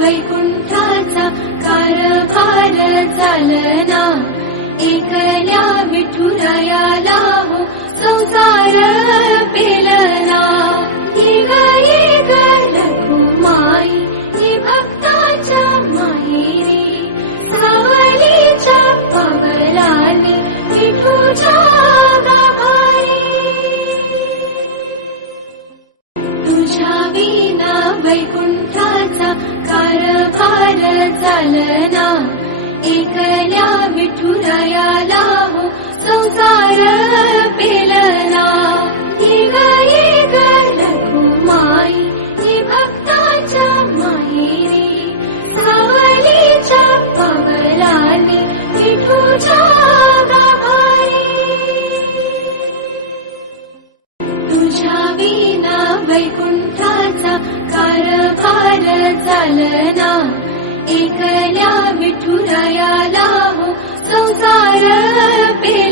वैकुंठाचा कारभार चालना, एकल्या विठुरायाला हो संसार पेलना। येग येग रखुमाई ही भक्ताच्या माहेरी, सावलीच्या पवलानी विठूच्या गाभारी। तुझ्या विना वैकुंठाचा कारभार चालना, एकल्या विठुरायाला हो संसार पेलना। येग येग रखुमाई ही भक्ताच्या माहेरी, सावलीच्या पवलानी विठूच्या गाभारी। तुझ्या विना वैकुंठाचा कारभार चालना, एकल्या विठुरायाला हो संसार पेलना।